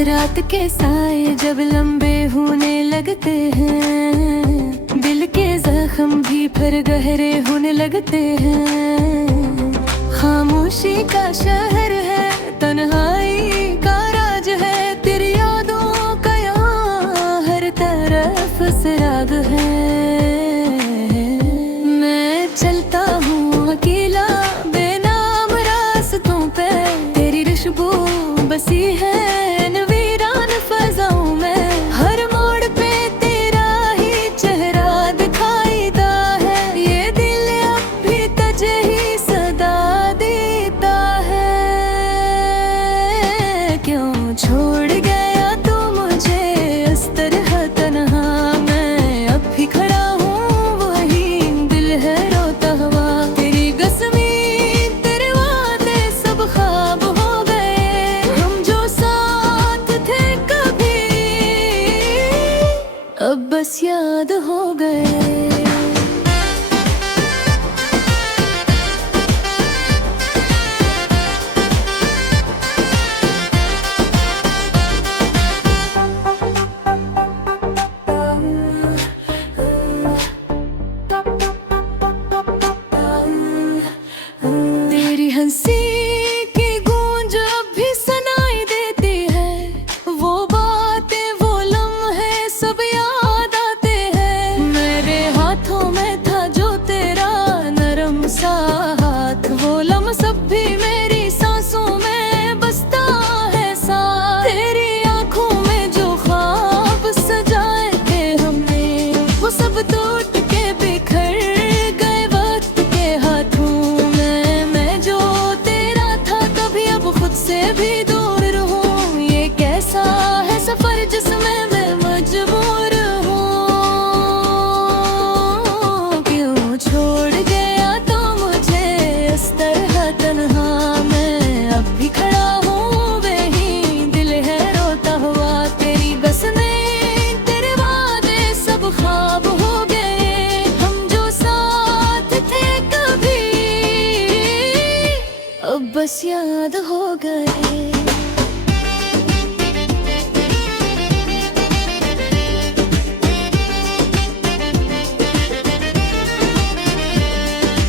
रात के साए जब लंबे होने लगते हैं, दिल के जख्म भी फिर गहरे होने लगते हैं। खामोशी का शहर है, तन्हाई का राज है, तेरी यादों का यहाँ हर तरफ सराग है। मैं चलता हूँ अकेला बेनाम रास्तों पे, तेरी खुशबू बसी है छोड़ गया तू मुझे इस तरह तन्हा, मैं अब भी खड़ा हूँ वही दिल है रोता हुआ। तेरी कसमें तेरे वादे सब ख्वाब हो गए, हम जो साथ थे कभी अब बस याद हो गए। हंसी की गूंज अब भी सुनाई देती है, वो बातें वो लम्हे सब याद आते हैं। मेरे हाथों में था जो तेरा नरम सा हाथ, वो लम्हा सब भी मेरी सांसों में बसता है साथ। तेरी आंखों में जो ख्वाब सजाए थे हमने, वो सब टूट के बिखर गए वक्त के हाथों से भी दूर रहूं। ये कैसा है सफर जिसमें मैं मजबूर हूँ। क्यों छोड़ गया तो मुझे इस तरह तन्हा, मैं अब भी खड़ा हूँ वही दिल है रोता हुआ। तेरी बसमें तेरे वादे सब ख्वाब हो गए, हम जो साथ थे कभी अब बस याद हो गए।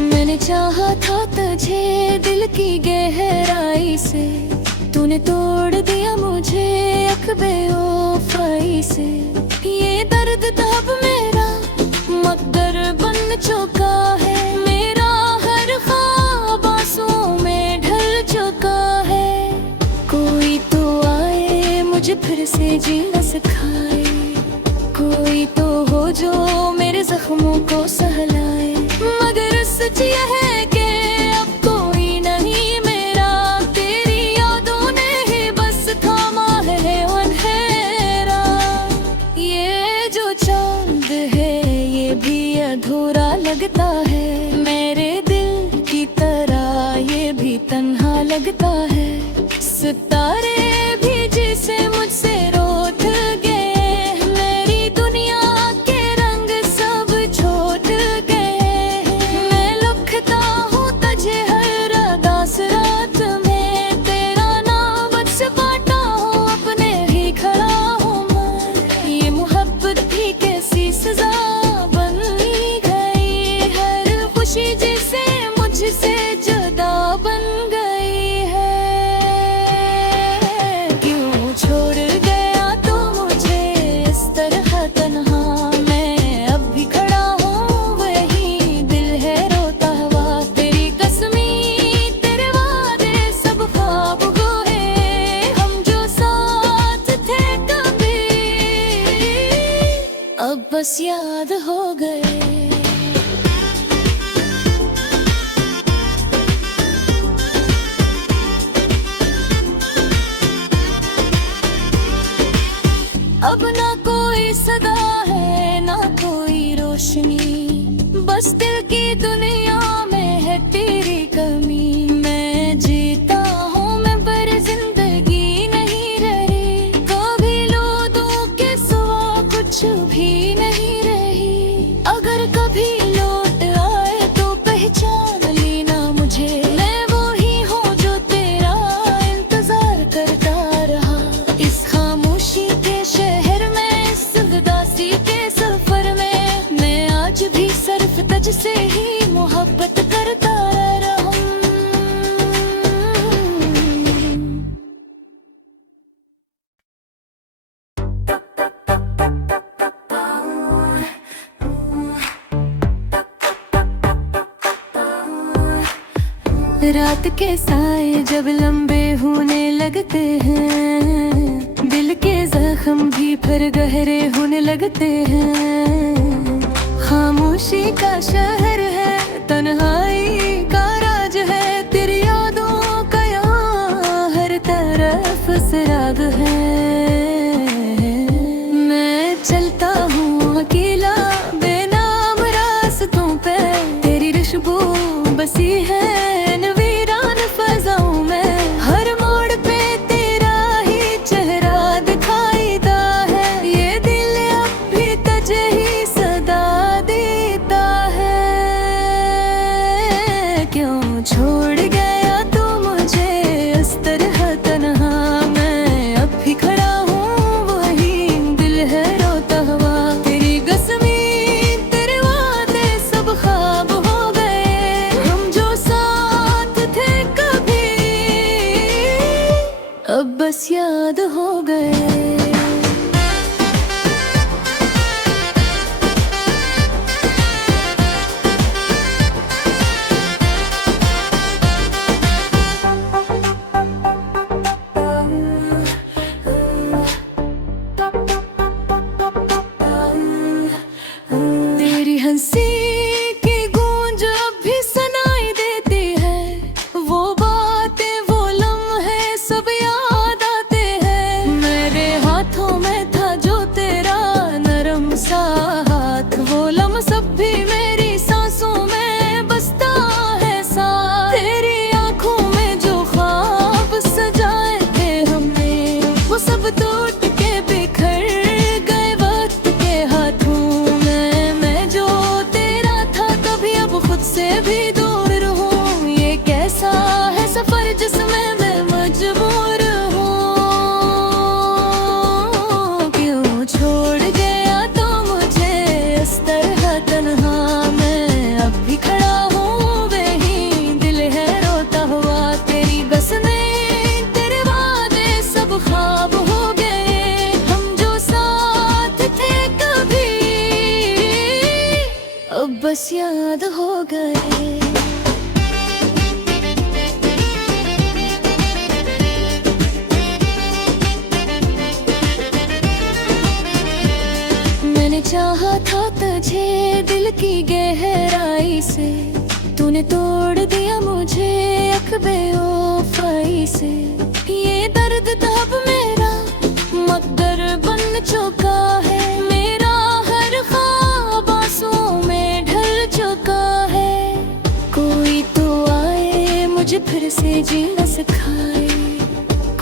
मैंने चाहा था तुझे दिल की गहराई से, तूने तोड़ दिया मुझे एक बेवफाई से। ये दर्द तब मेरा मकदर बन चुका है, मेरा हर ख्वाब आंसुओं में ढल चुका है। कोई तो आए मुझे फिर से जीना सिखाए, कोई तो हो जो मेरे जख्मों को सहलाए। मगर सच यह है कि अब कोई नहीं मेरा, तेरी यादों ने ही बस थामा है अंधेरा। ये जो चांद है ये भी अधूरा लगता है, मेरे दिल की तरह ये भी तन्हा लगता है। सितारे भी जिसे मुझसे रोत गए, मेरी दुनिया के रंग सब छोड़ गए। मैं लिखता हूँ तुझे हर अरदास रात में, तेरा नाम बस बांटा हूँ अपने ही खड़ा हूँ मैं। ये मोहब्बत भी कैसी सजा बन गई, हर खुशी जिसे मुझसे जुदा बन गई है। छोड़ गया तो मुझे इस तरह तन्हा, मैं अब भी खड़ा हूँ वही दिल है रोता हुआ। तेरी कसमें तेरे वादे सब ख्वाब हुए, हम जो साथ थे कभी अब बस याद हो गए। अब ना कोई सदा है ना कोई रोशनी, बस दिल की दुनिया में है तेरी कमी। मैं जीता हूँ मैं पर जिंदगी नहीं रही, कभी लो दूं के सिवा कुछ भी नहीं रही। अगर कभी लौट आए तो पहचान लेना मुझे, मैं वो ही हूँ जो तेरा इंतजार करता रहा। इस रात के साए जब लंबे होने लगते हैं, दिल के जख्म भी फिर गहरे होने लगते हैं। खामोशी का शहर है, तन्हाई का राज है, तेरी यादों का यहाँ हर तरफ सराग है। मैं चलता हूँ अकेला बेनाम रास्तों पे, तेरी खुशबू बसी है वीरान फजाओं में। हर मोड़ पे तेरा ही चेहरा दिखाई दा है, ये दिल अब भी तुझे ही सदा देता है। क्यों छोड़ गया तू मुझे इस तरह तन्हा, मैं अब भी खड़ा हूँ वही दिल है रोता हुआ। तेरी कसमी तेरे वादे सब ख्वाब हो गए, हम जो साथ थे कभी अब बस याद हो गए। तेरी हंसी की गूंज अब भी सुनाई देती है, वो बातें वो लम्हे सब याद आते हैं। मेरे हाथों में था जो तेरा नरम सा हाथ, वो लम्हा सब भी मेरी सांसों में बसता है साथ। तेरी आंखों में जो ख्वाब सजाए थे हमने, वो सब टूट के बिखर गए वक्त के हाथों में। मैं जो तेरा था कभी अब खुद से भी दूर हूँ, ये कैसा है सफर जिसमें मैं मजबूर हूँ। क्यों छोड़ गया तो मुझे इस तरह तन्हा, मैं अब भी खड़ा हूँ वही दिल है रोता हुआ। तेरी कसमें तेरे वादे सब ख्वाब हो गए, हम जो साथ थे कभी अब बस याद हो गए। मैंने चाहा था तुझे दिल की गहराई से, तूने तोड़ दिया मुझे अख बेवफाई से। ये दर्द तब मेरा मकदर बन चुका है, मेरा हर ख्वाब आंसुओं में ढल चुका है। कोई तो आए मुझे फिर से जीना सिखाए,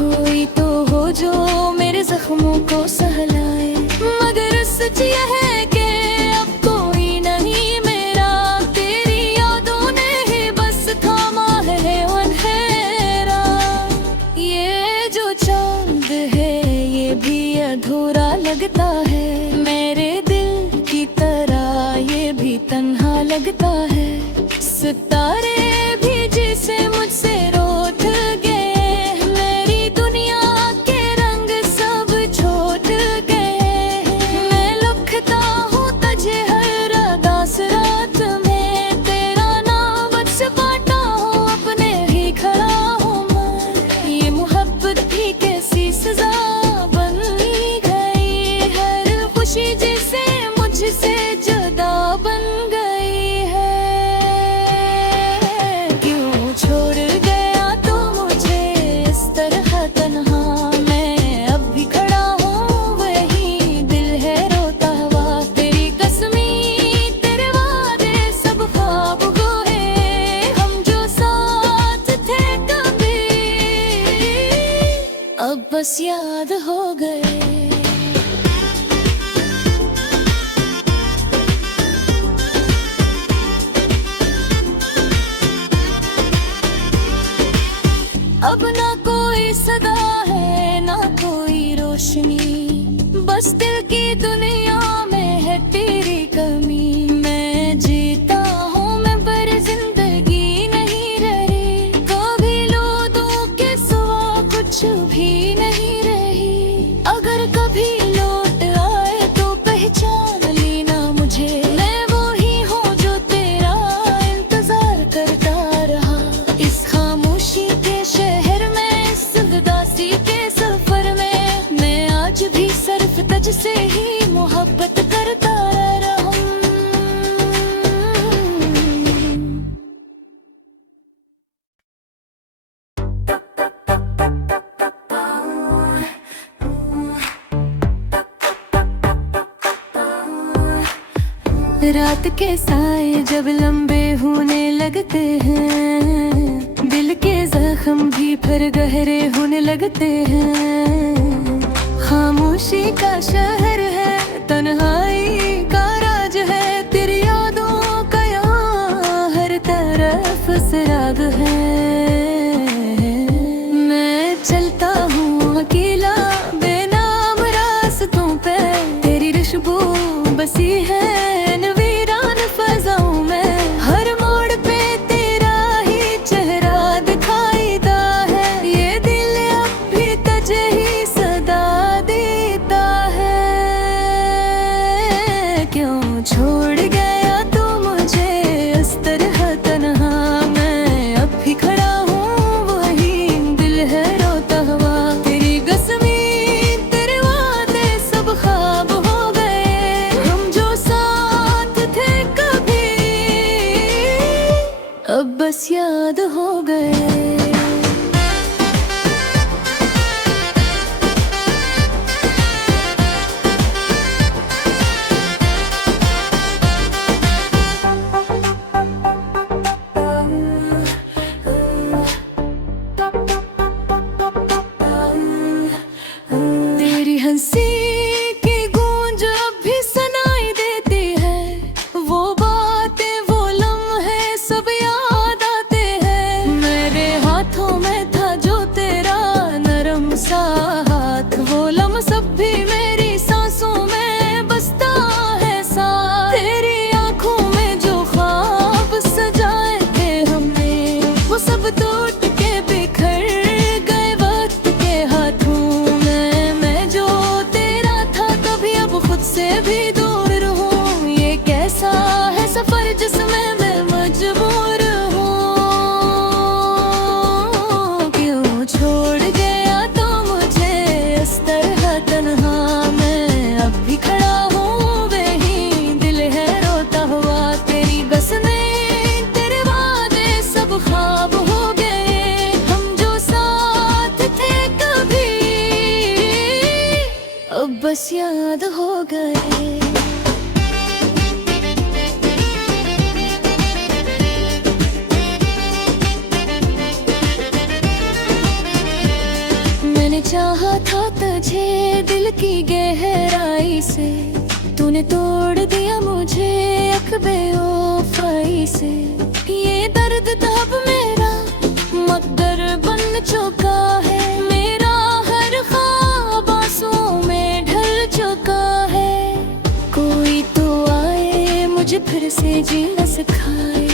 कोई तो हो जो मेरे जख्मों को सहलाए। मगर सच यह है कि अब कोई नहीं मेरा, तेरी यादों ने ही बस थामा है अंधेरा। ये जो चांद है ये भी अधूरा लगता है, मेरे दिल की तरह ये भी तन्हा लगता है। सितारे भी जिसे मुझसे रोट गए, मेरी दुनिया के रंग सब छोड़ गए। मैं लिखता हूँ तुझे हर अदास रात में, तेरा नाम बस बांटा हूँ अपने ही खड़ा हूँ मैं। ये मोहब्बत भी कैसी सजा बन गई, हर खुशी जिसे मुझसे जुदा बन गई है। क्यों छोड़ गया तो मुझे इस तरह तन्हा, मैं अब भी खड़ा हूँ वही दिल है रोता हुआ। तेरी कसमी तेरे वादे सब ख्वाब गए, हम जो साथ थे कभी अब बस याद हो गए। अब ना कोई सदा है ना कोई रोशनी, बस दिल की दुनिया में है तेरी कमी। मैं जीता हूँ मैं पर जिंदगी नहीं रही, कभी लो दो के सिवा कुछ भी नहीं रही। अगर रात के साए जब लंबे होने लगते हैं, दिल के जख्म भी फिर गहरे होने लगते हैं। खामोशी का शहर है, तन्हाई का राज है, तेरी यादों का यहाँ हर तरफ सराग है। मैं चलता हूँ अकेला बेनाम रास्तों पे, तेरी खुशबू बसी है छोड़ गया तू मुझे इस तरह तन्हा, मैं अब भी खड़ा हूँ वही दिल है रोता हुआ। तेरी कसमें तेरे वादे सब ख्वाब हो गए, हम जो साथ थे कभी अब बस याद हो गए। हंसी की गूंज अब भी सुनाई देती है, वो बातें वो लम्हे सब याद आते हैं। मेरे हाथों में था जो तेरा नरम सा हाथ, वो लम्हा सब भी मेरी सांसों में बसता है साथ। तेरी आंखों में जो ख्वाब सजाए थे हमने, वो सब टूट के बिखर गए वक्त के हाथों से भी दूर रहूं। ये कैसा है सफर जिसमें मैं मजबूर हूँ। क्यों छोड़ गया तो मुझे इस तरह तन्हा, मैं अब भी खड़ा हूँ वही दिल है रोता हुआ। तेरी कसमें तेरे वादे सब ख्वाब हो गए, हम जो साथ थे कभी अब बस याद हो गए। मैंने चाहा था तुझे दिल की गहराई से, तूने तोड़ दिया मुझे एक बेवफाई से। ये दर्द तब मेरा मकदर बन चुका है, मेरा हर ख्वाब आंसुओं में ढल चुका है। कोई तो आए मुझे फिर से जीना सिखाए,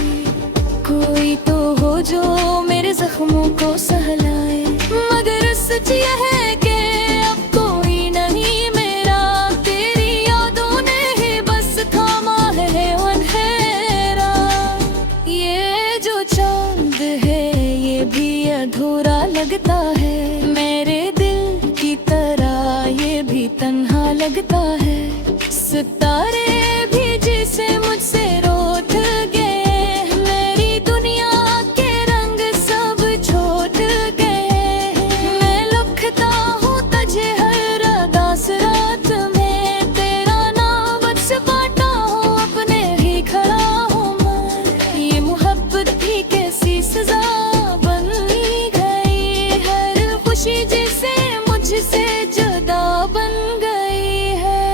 कोई तो हो जो मेरे जख्मों को सहलाए। मगर सच यह है कि अब कोई नहीं मेरा, तेरी यादों ने ही बस थामा है अंधेरा। ये जो चांद है ये भी अधूरा लगता है, मेरे दिल की तरह ये भी तन्हा लगता है। सितारे भी जिसे मुझसे रूठ गए, मेरी दुनिया के रंग सब छोड़ गए। मैं लिखता हूँ तुझे हर अदास रात में, तेरा नाम से बांटा हूँ अपने ही खड़ा हूँ मैं। ये मोहब्बत भी कैसी सजा बन गई, हर खुशी जिसे मुझसे जुदा बन गई है।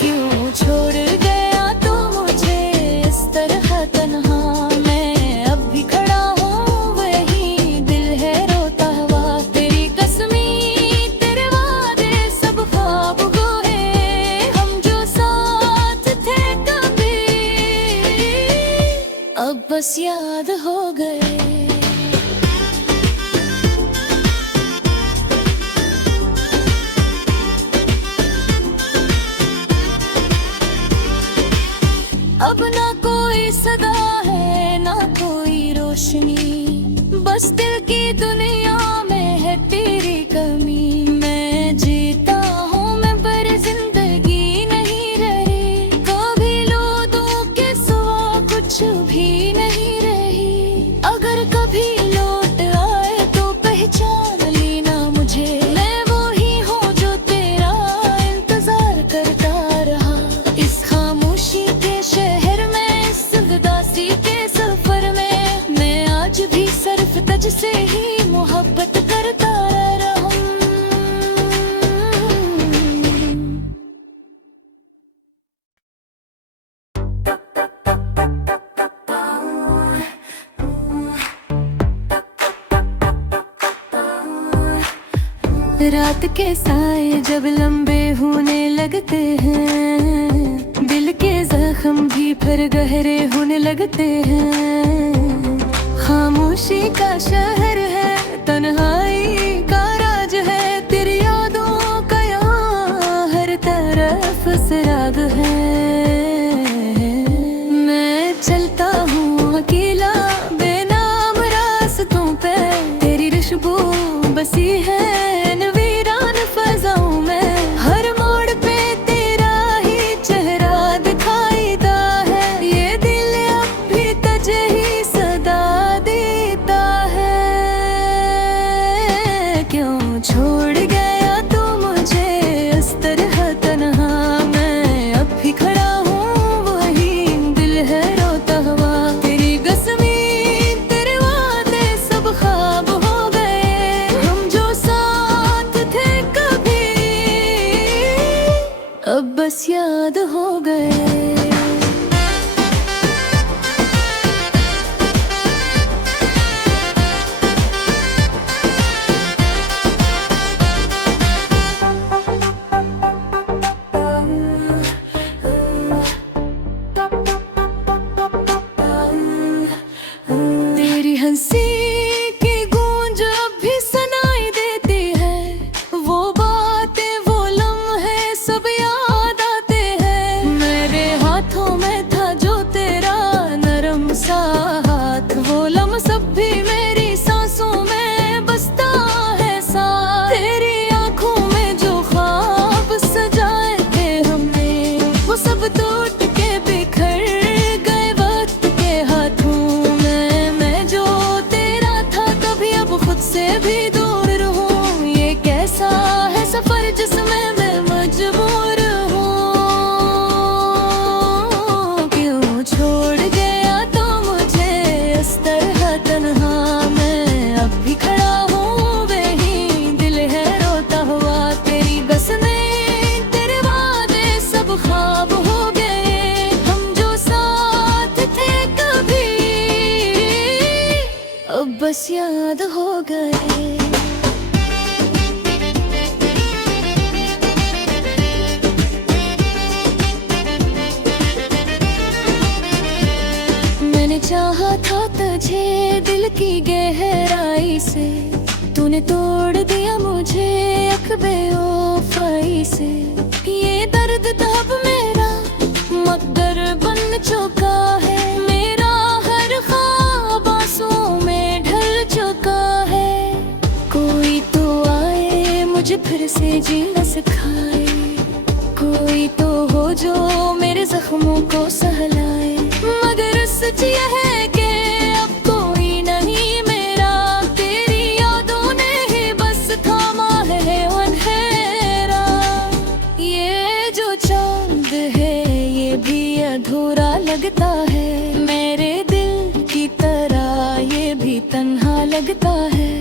क्यों छोड़ गया तू मुझे इस तरह तन्हा, मैं अब भी खड़ा हूँ वही दिल है रोता हुआ। तेरी कसमें तेरे वादे सब ख्वाब हुए, हम जो साथ थे कभी अब बस याद हो गए। अब ना कोई सदा है ना कोई रोशनी, बस दिल की दुनिया में है तेरी कमी। मैं जीता हूँ मैं पर जिंदगी नहीं रही, कभी लो दो के सिवा कुछ भी नहीं रही। अगर कभी लौट आए तो पहचान लेना मुझे, मैं वो ही हूँ जो तेरा इंतजार करता रहा। इस रात के साए जब लंबे होने लगते हैं, दिल के जख्म भी फिर गहरे होने लगते हैं। खामोशी का शहर है, तन्हाई का राज है, तेरी यादों का यहाँ हर तरफ सराग है। मैं चलता हूँ अकेला बेनाम रास्तों पे, तेरी खुशबू बसी है छोड़ गया तू मुझे इस तरह तन्हा, मैं अब भी खड़ा हूँ वही दिल है रोता हुआ। तेरी कसमें तेरे वादे सब ख्वाब हो गए, हम जो साथ थे कभी अब बस याद हो गए। हंसी की गूंज अब भी सुनाई देती है, वो बातें वो लम्हे सब याद आते हैं। मेरे हाथों में था जो तेरा नरम सा हाथ, वो लम्हा सब भी मेरी सांसों में बसता है साथ। तेरी आंखों में जो ख्वाब सजाए थे हमने, वो सब टूट के बिखर गए वक्त के हाथों से भी दूर रहूं। ये कैसा है सफर जिसमें मैं मजबूर हूँ, क्यों छोड़ गया तो मुझे इस तरह तन्हा, मैं अब भी खड़ा हूँ वही दिल है रोता हुआ। तेरी कसमें तेरे वादे सब ख्वाब हो गए, हम जो साथ थे कभी अब बस याद हो गए। मैंने चाहा था तुझे दिल की गहराई से, तूने तोड़ दिया मुझे अख बेवफाई से। ये दर्द तब मेरा मकदर बन चुका है, मेरा हर ख्वाब आंसुओं में ढल चुका है। कोई तो आए मुझे फिर से जीना सिखाए, कोई तो हो जो मेरे जख्मों को सहलाए। मगर सच यह है कि अब कोई नहीं मेरा, तेरी यादों ने ही बस थामा है अंधेरा। ये जो चांद है ये भी अधूरा लगता है, मेरे दिल की तरह ये भी तन्हा लगता है।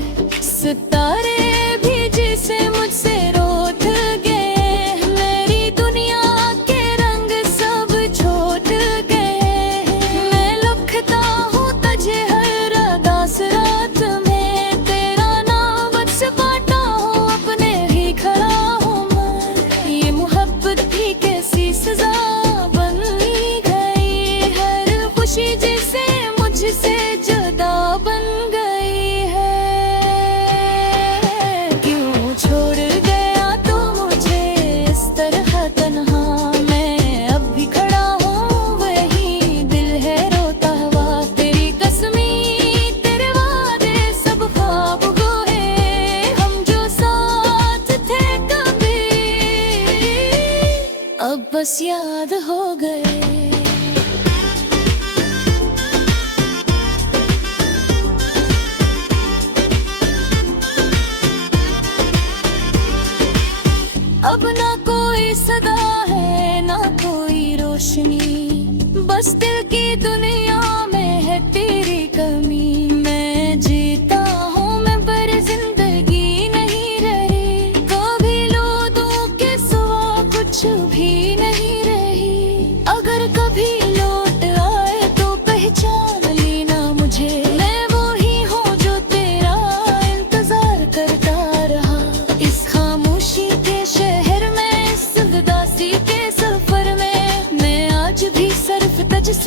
सितारे भी जिसे मुझसे रोत गए, मेरी दुनिया के रंग सब छोड़ गए। मैं लुखता हूँ तुझे हर अदास रात में, तेरा नाम बस बांटा हूँ अपने ही खड़ा हूँ मैं। ये मोहब्बत भी कैसी सजा बन गई, हर खुशी जिसे मुझसे जुदा बन गई है। अब बस याद हो गए। अब ना कोई सदा है ना कोई रोशनी, बस दिल की दुनिया में है तेरी कमी। मैं जीता हूँ मैं पर जिंदगी नहीं रही, कभी लो दूं के सिवा कुछ भी नहीं रही। अगर कभी लौट आए तो पहचान लेना मुझे, मैं वो ही हूँ जो तेरा इंतजार करता रहा। इस तुझसे